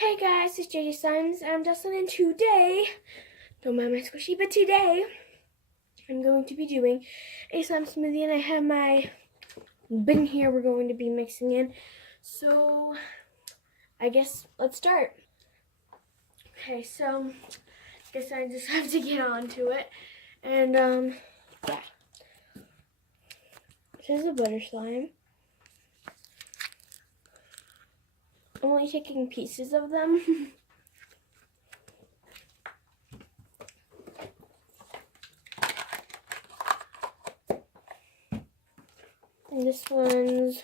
Hey guys, it's JJ Simons. I'm Dustin, and today, don't mind my squishy, but today I'm going to be doing a slime smoothie, and I have my bin here we're going to be mixing in. So, I guess let's start. Okay, so I guess I just have to get on to it. And, yeah. This is a butter slime. I'm only taking pieces of them. And this one's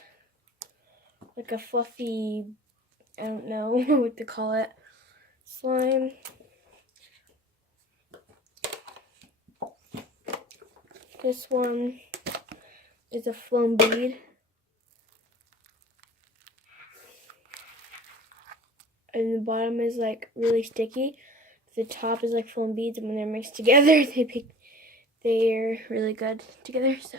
like a fluffy, I don't know what to call it, slime. This one is a foam bead. And the bottom is like really sticky. The top is like foam beads, and when they're mixed together, they're really good together. So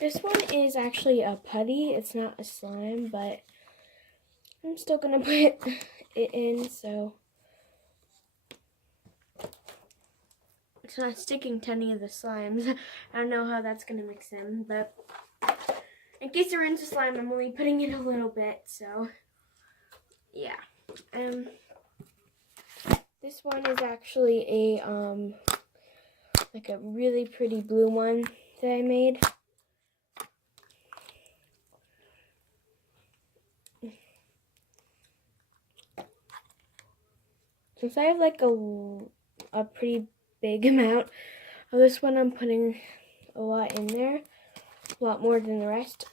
this one is actually a putty. It's not a slime, but I'm still gonna put it in, so it's not sticking to any of the slimes. I don't know how that's gonna mix in, but in case you're into slime, I'm only putting in a little bit, so yeah. This one is actually a like a really pretty blue one that I made. Since I have like a pretty big amount of this one, I'm putting a lot in there, a lot more than the rest.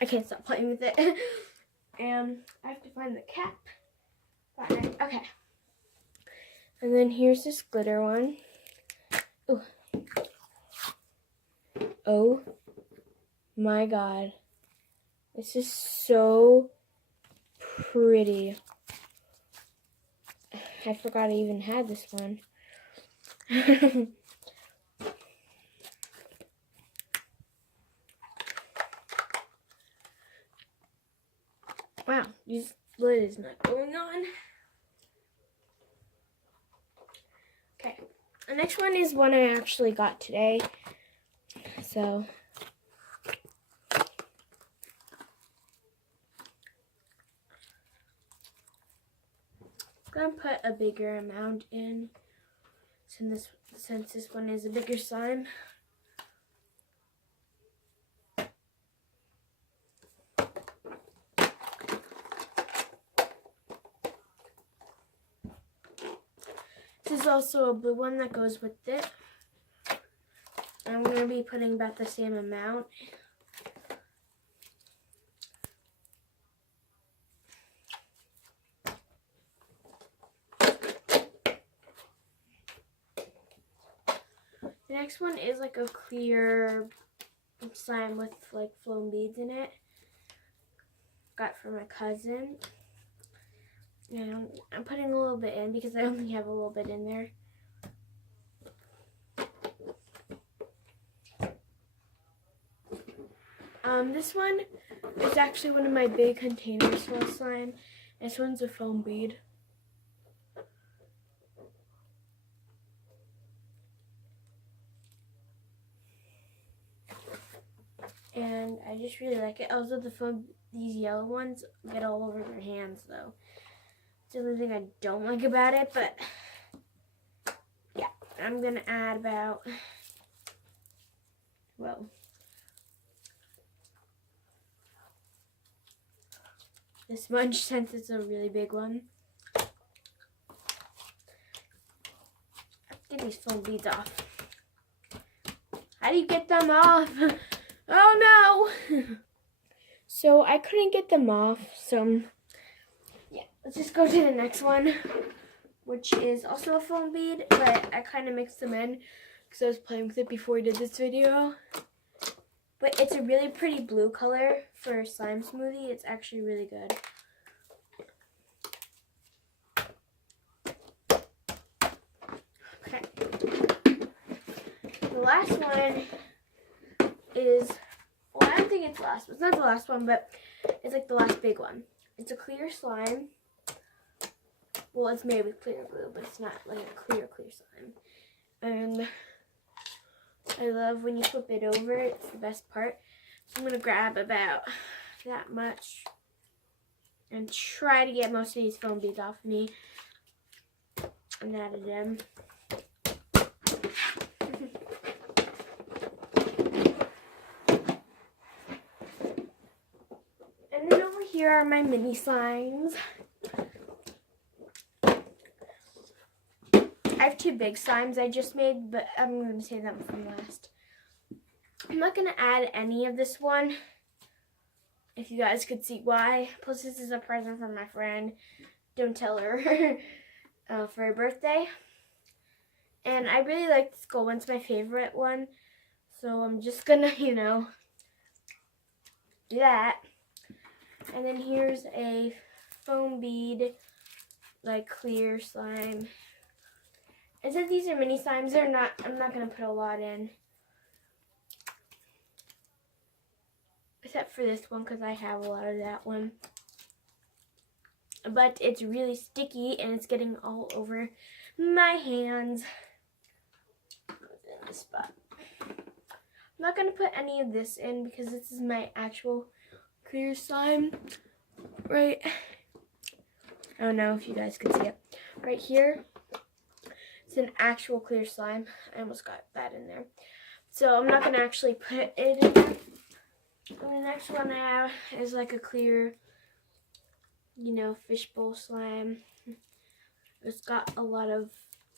I can't stop playing with it. And I have to find the cap. Okay. And then here's this glitter one. Ooh. Oh my god. This is so pretty. I forgot I even had this one. Wow, this lid is not going on. Okay, the next one is one I actually got today. So, I'm gonna put a bigger amount in since this one is a bigger slime. This is also a blue one that goes with it. I'm going to be putting about the same amount. The next one is like a clear slime with like foam beads in it. Got from my cousin. And I'm putting a little bit in because I only have a little bit in there. This one is actually one of my big containers full of slime. This one's a foam bead. And I just really like it. Also, these yellow ones get all over your hands, though. It's the only thing I don't like about it, but yeah, I'm gonna add about, well, this much since it's a really big one. Get these foam beads off. How do you get them off? Oh no! So I couldn't get them off, so yeah, let's just go to the next one, which is also a foam bead, but I kind of mixed them in because I was playing with it before I did this video. But it's a really pretty blue color for a slime smoothie. It's actually really good. Okay. The last one is, well, I don't think it's the last one. It's not the last one, but it's like the last big one. It's a clear slime. Well, it's made with clear glue, but it's not like a clear slime. And I love when you flip it over. It's the best part. So I'm going to grab about that much and try to get most of these foam beads off me and add it in. And then over here are my mini slimes. I have 2 big slimes I just made, but I'm going to save them from last. I'm not going to add any of this one, if you guys could see why. Plus, this is a present from my friend. Don't tell her. For her birthday. And I really like this gold one. It's my favorite one. So I'm just going to, you know, do that. And then here's a foam bead, like clear slime. It says these are mini slimes. They're not, I'm not going to put a lot in. Except for this one, because I have a lot of that one. But it's really sticky and it's getting all over my hands. In this spot. I'm not going to put any of this in because this is my actual clear slime. Right. I don't know if you guys can see it. Right here. It's an actual clear slime. I almost got that in there. So I'm not going to actually put it in there. And the next one I have is like a clear, you know, fishbowl slime. It's got a lot of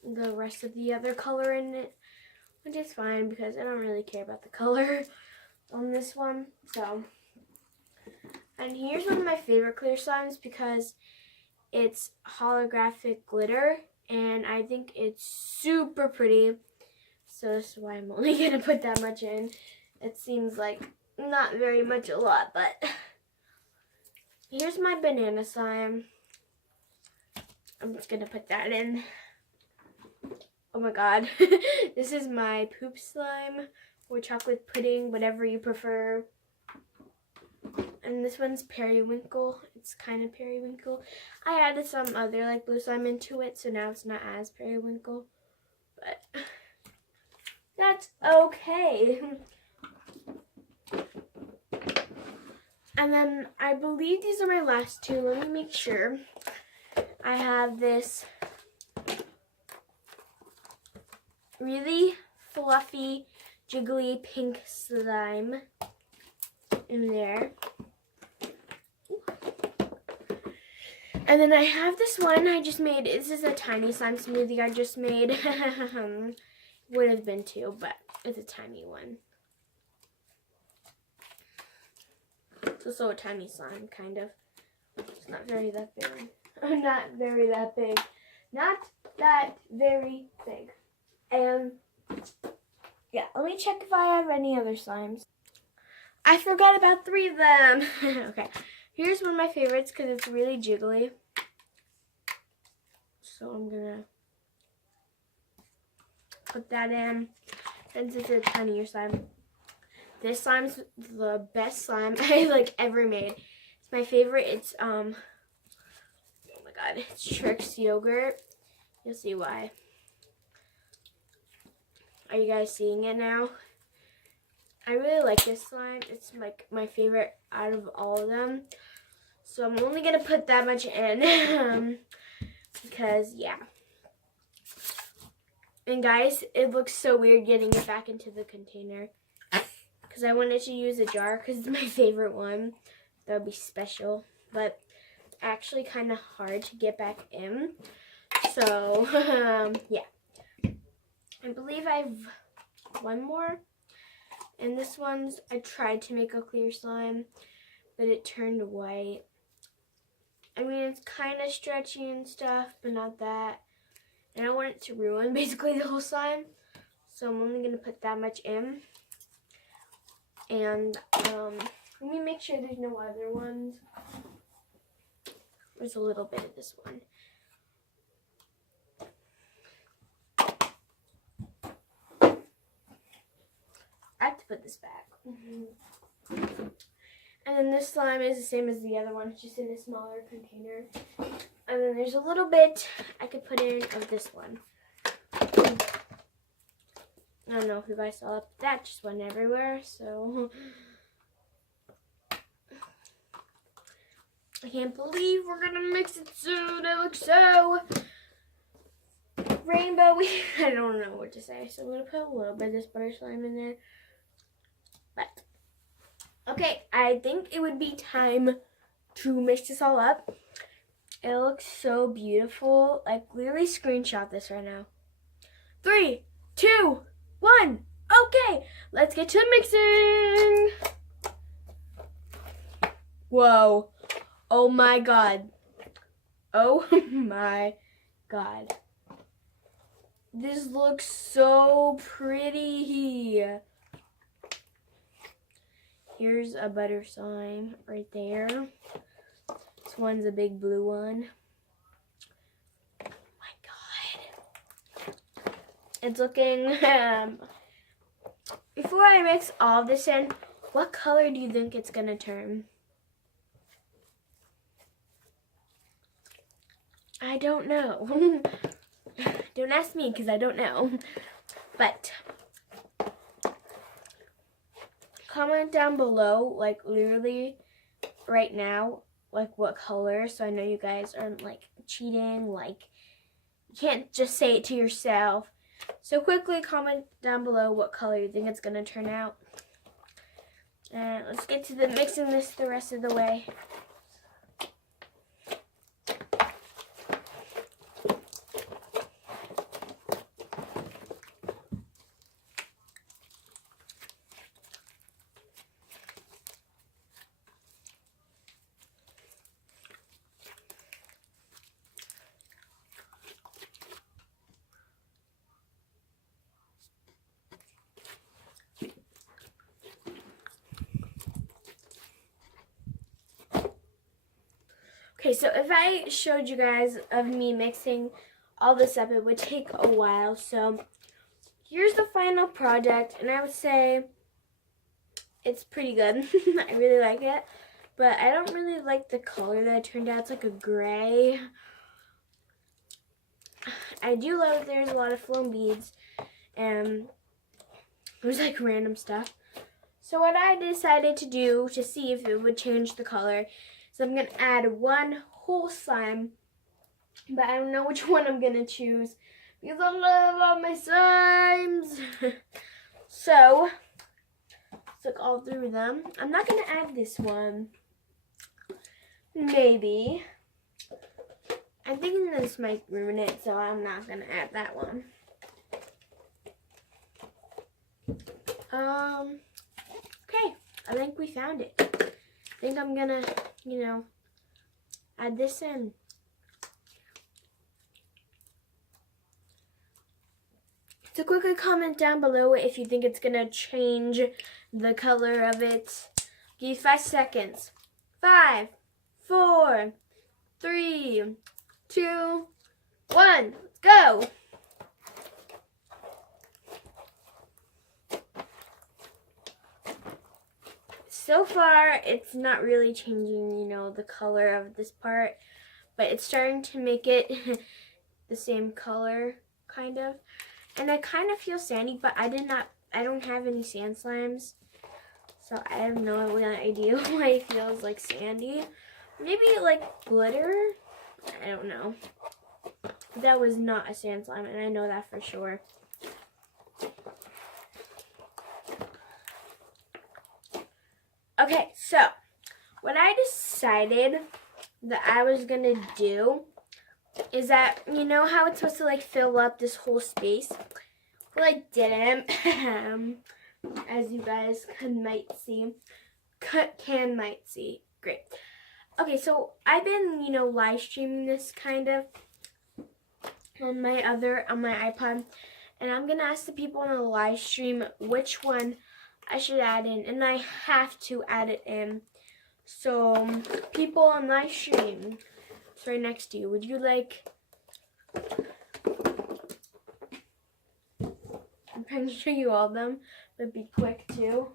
the rest of the other color in it, which is fine because I don't really care about the color on this one. So, and here's one of my favorite clear slimes because it's holographic glitter. And I think it's super pretty. So this is why I'm only going to put that much in. It seems like not very much a lot, but here's my banana slime. I'm just going to put that in. Oh my god. This is my poop slime or chocolate pudding, whatever you prefer. And this one's periwinkle. It's kind of periwinkle. I added some other like blue slime into it, so now it's not as periwinkle. But that's okay. And then I believe these are my last 2. Let me make sure. I have this really fluffy, jiggly pink slime in there. And then I have this one I just made. This is a tiny slime smoothie I just made. Would have been 2, but it's a tiny one. It's also a tiny slime, kind of. It's not very that big. Not very that big. Not that very big. And yeah, let me check if I have any other slimes. I forgot about 3 of them. Okay, here's one of my favorites because it's really jiggly. So I'm gonna put that in since it's a tinier slime. This slime's the best slime I like ever made. It's my favorite. It's oh my god, it's Trix yogurt. You'll see why. Are you guys seeing it now? I really like this slime. It's like my favorite out of all of them. So I'm only gonna put that much in because yeah. And guys, it looks so weird getting it back into the container because I wanted to use a jar because it's my favorite one. That would be special, but it's actually kind of hard to get back in. So yeah, I believe I've one more. And this one's, I tried to make a clear slime, but it turned white. I mean, it's kind of stretchy and stuff, but not that. And I want it to ruin basically the whole slime. So I'm only going to put that much in. And let me make sure there's no other ones. There's a little bit of this one. I have to put this back. And then this slime is the same as the other one, it's just in a smaller container. And then there's a little bit I could put in of this one. I don't know if you guys saw it, but that just went everywhere, so I can't believe we're gonna mix it soon. It looks so rainbowy. I don't know what to say, so I'm gonna put a little bit of this butter slime in there. But okay, I think it would be time to mix this all up. It looks so beautiful. Like, literally screenshot this right now. 3, 2, 1. Okay, let's get to mixing. Whoa. Oh my god. Oh my god. This looks so pretty. Here's a butter slime right there. This one's a big blue one. Oh my god. It's looking, before I mix all of this in, what color do you think it's gonna turn? I don't know. Don't ask me because I don't know. But comment down below, like literally right now, like what color, so I know you guys aren't like cheating, like you can't just say it to yourself. So quickly comment down below what color you think it's gonna turn out. And let's get to the mixing this the rest of the way. Okay, so if I showed you guys of me mixing all this up, it would take a while. So here's the final project, and I would say it's pretty good. I really like it, but I don't really like the color that it turned out. It's like a gray. I do love that there's a lot of foam beads, and there's like random stuff. So what I decided to do to see if it would change the color, so I'm going to add one whole slime, but I don't know which one I'm going to choose because I love all my slimes. So, let's look all through them. I'm not going to add this one. Maybe. I'm thinking this might ruin it, so I'm not going to add that one. Okay, I think we found it. I think I'm going to, add this in. So quickly comment down below if you think it's going to change the color of it. Give you 5 seconds. 5, 4, 3, 2, 1. Let's go. So far, it's not really changing, the color of this part, but it's starting to make it the same color, kind of. And I kind of feel sandy, but I don't have any sand slimes, so I have no idea why it feels like sandy. Maybe like glitter? I don't know. That was not a sand slime, and I know that for sure. Okay, so what I decided that I was gonna do is that, you know how it's supposed to like fill up this whole space? Well, I didn't, as you guys might see. Great. Okay, so I've been, live streaming this kind of on my iPod, and I'm gonna ask the people on the live stream which one I should add in, and I have to add it in. So, people on live stream, it's right next to you. Would you like I'm trying to show you all of them, but be quick too.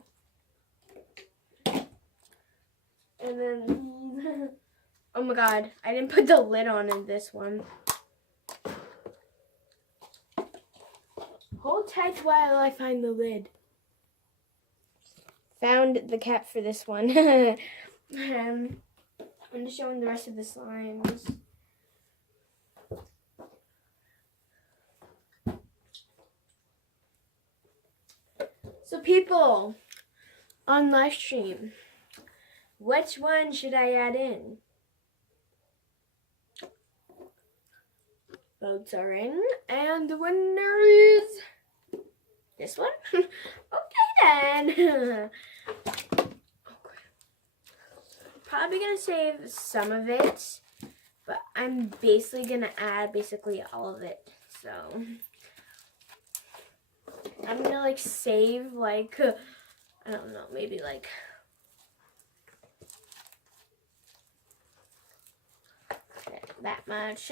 And then, oh my god, I didn't put the lid on in this one. Hold tight while I find the lid. Found the cap for this one. I'm just showing the rest of the slimes. So people on live stream, which one should I add in? Votes are in, and the winner is this one. Okay then. Probably gonna save some of it, but I'm basically gonna add all of it. So I'm gonna like save like I don't know, maybe like that much.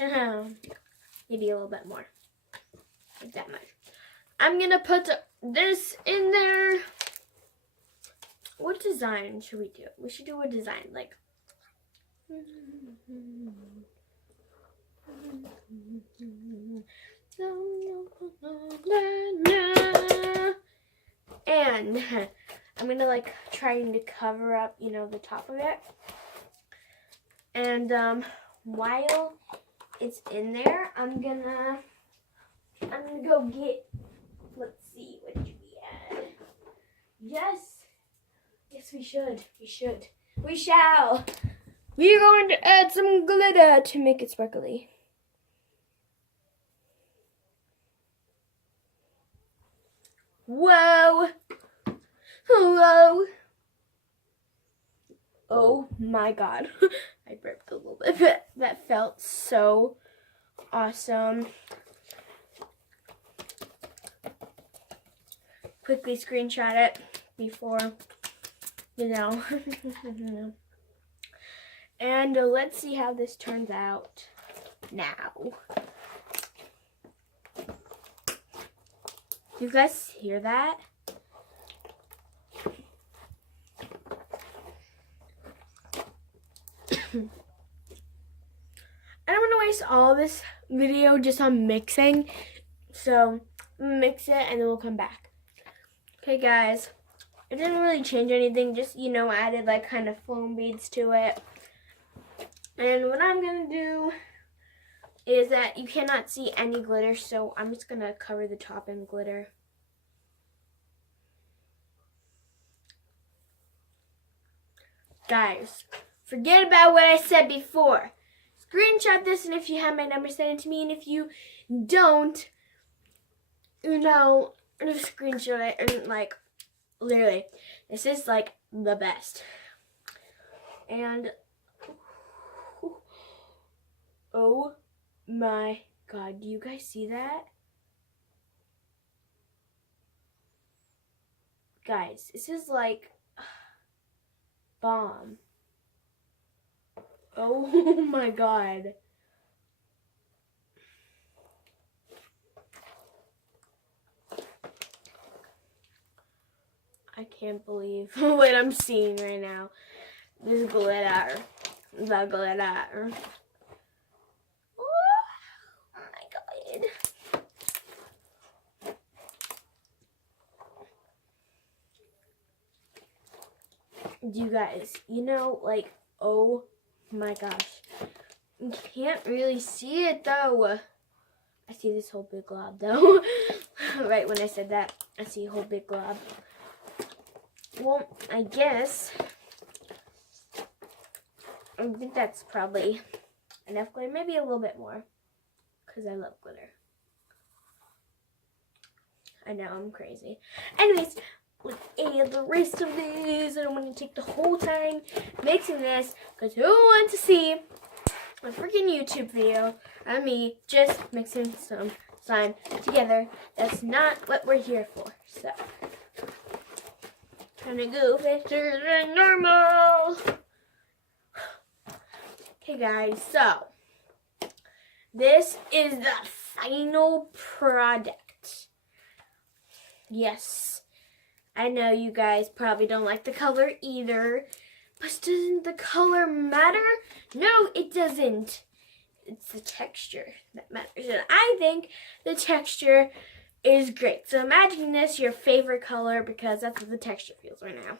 Maybe a little bit more. Like that much. I'm gonna put this in there. What design should we do? We should do a design like and I'm gonna like trying to cover up, you know, the top of it. And while it's in there, I'm gonna go get, let's see, what should we add? Yes, we should. We shall. We're going to add some glitter to make it sparkly. Whoa. Whoa. Oh my god. I burped a little bit, but that felt so awesome. Quickly screenshot it before, you know. And let's see how this turns out now. Do you guys hear that? I don't want to waste all this video just on mixing, so mix it and then we'll come back. Okay guys, it didn't really change anything, just, you know, added like kind of foam beads to it. And what I'm gonna do is that you cannot see any glitter, so I'm just gonna cover the top in glitter. Guys, forget about what I said before. Screenshot this, and if you have my number, send it to me. And if you don't, you know, just screenshot it. And like, literally, this is like the best. And oh my god, do you guys see that? Guys, this is like bomb. Oh my god. I can't believe what I'm seeing right now. This glitter. The glitter. Oh my god. Do you guys, you know, like, oh my gosh. You can't really see it though. I see this whole big glob though. Right when I said that, I see a whole big glob. Well, I guess I think that's probably enough glitter. Maybe a little bit more, because I love glitter. I know, I'm crazy. Anyways, with any of the rest of this, I don't want to take the whole time mixing this, because who wants to see a freaking YouTube video of me just mixing some slime together? That's not what we're here for. So, trying to go faster than normal. Okay guys, so this is the final product. Yes, I know you guys probably don't like the color either, but doesn't the color matter? No, it doesn't. It's the texture that matters, and I think the texture is great. So imagine this your favorite color, because that's what the texture feels right now.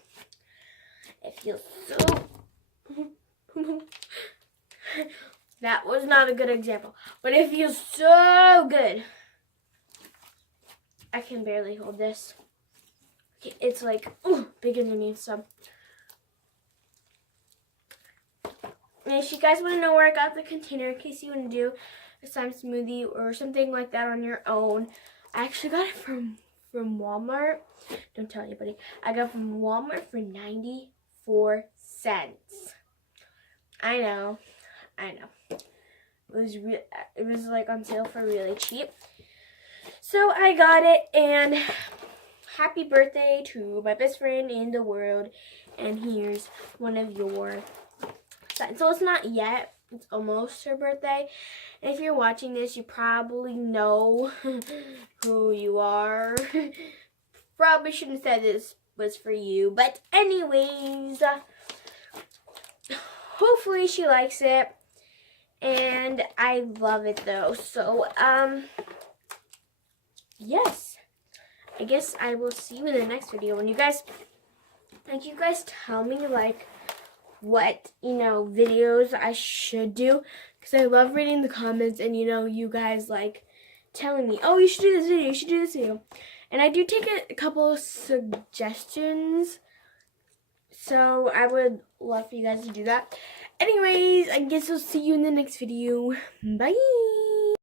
It feels so... That was not a good example, but it feels so good. I can barely hold this. It's like, bigger than me, so. And if you guys want to know where I got the container, in case you want to do a slime smoothie or something like that on your own, I actually got it from Walmart. Don't tell anybody. I got it from Walmart for 94 cents. I know. It was like on sale for really cheap. So I got it, and happy birthday to my best friend in the world. And here's one of your signs. So it's not yet. It's almost her birthday. And if you're watching this, you probably know who you are. Probably shouldn't have said this was for you. But anyways, hopefully she likes it. And I love it though. So, yes. I guess I will see you in the next video. When you guys, tell me like what, videos I should do. Because I love reading the comments and, you guys like telling me, oh, you should do this video, you should do this video. And I do take a couple of suggestions. So I would love for you guys to do that. Anyways, I guess I'll see you in the next video. Bye!